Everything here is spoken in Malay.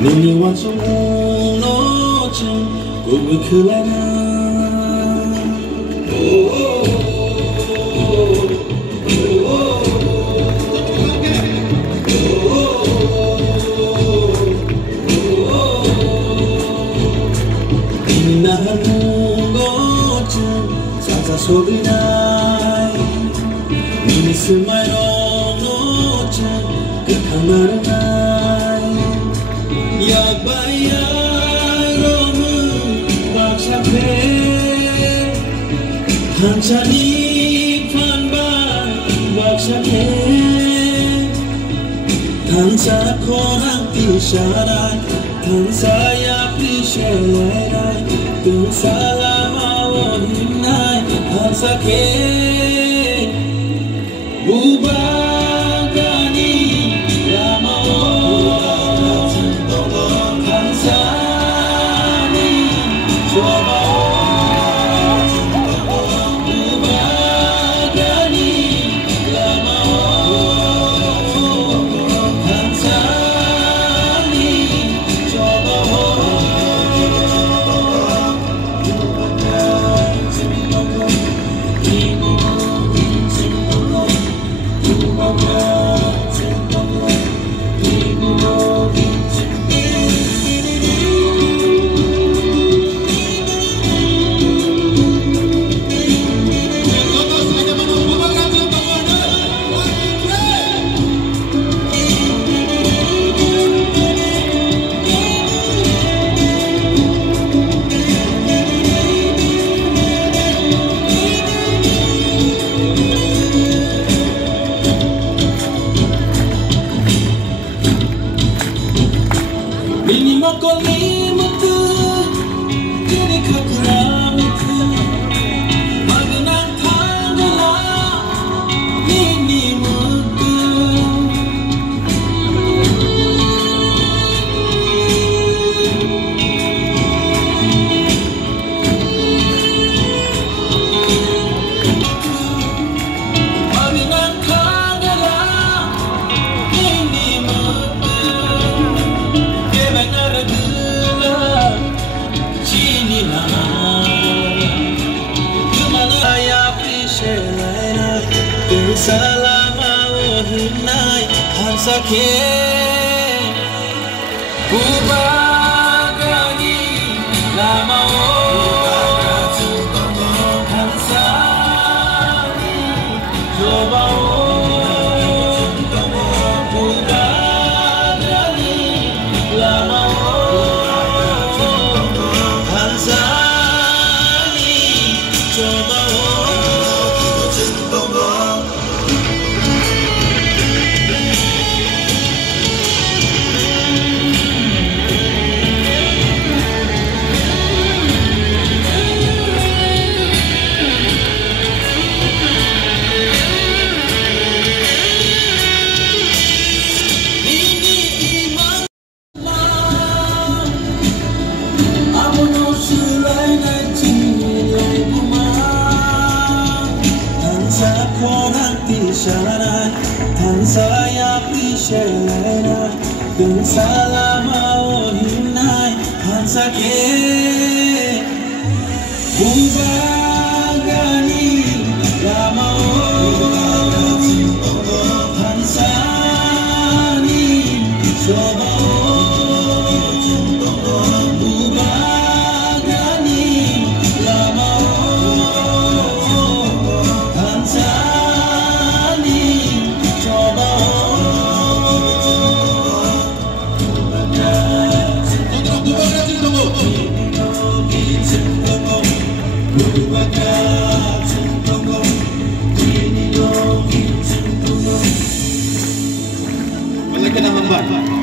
Nini wan song no chang go be khulana na go chang sa sa so bi nai nini smai no chang ka khamar ya baya rom baksa pe hanchani phan ba baksa pe thansa khorang ti shara thansa ya pri shelera tu salama wonai hansa ke buba Salama wahunai hansa ke ubagani lama hansa coba ubagani lama hansa coba saya prishelena tung salama ohinai hansa ke ubagani lama hansa ni coba Malaki na hamba.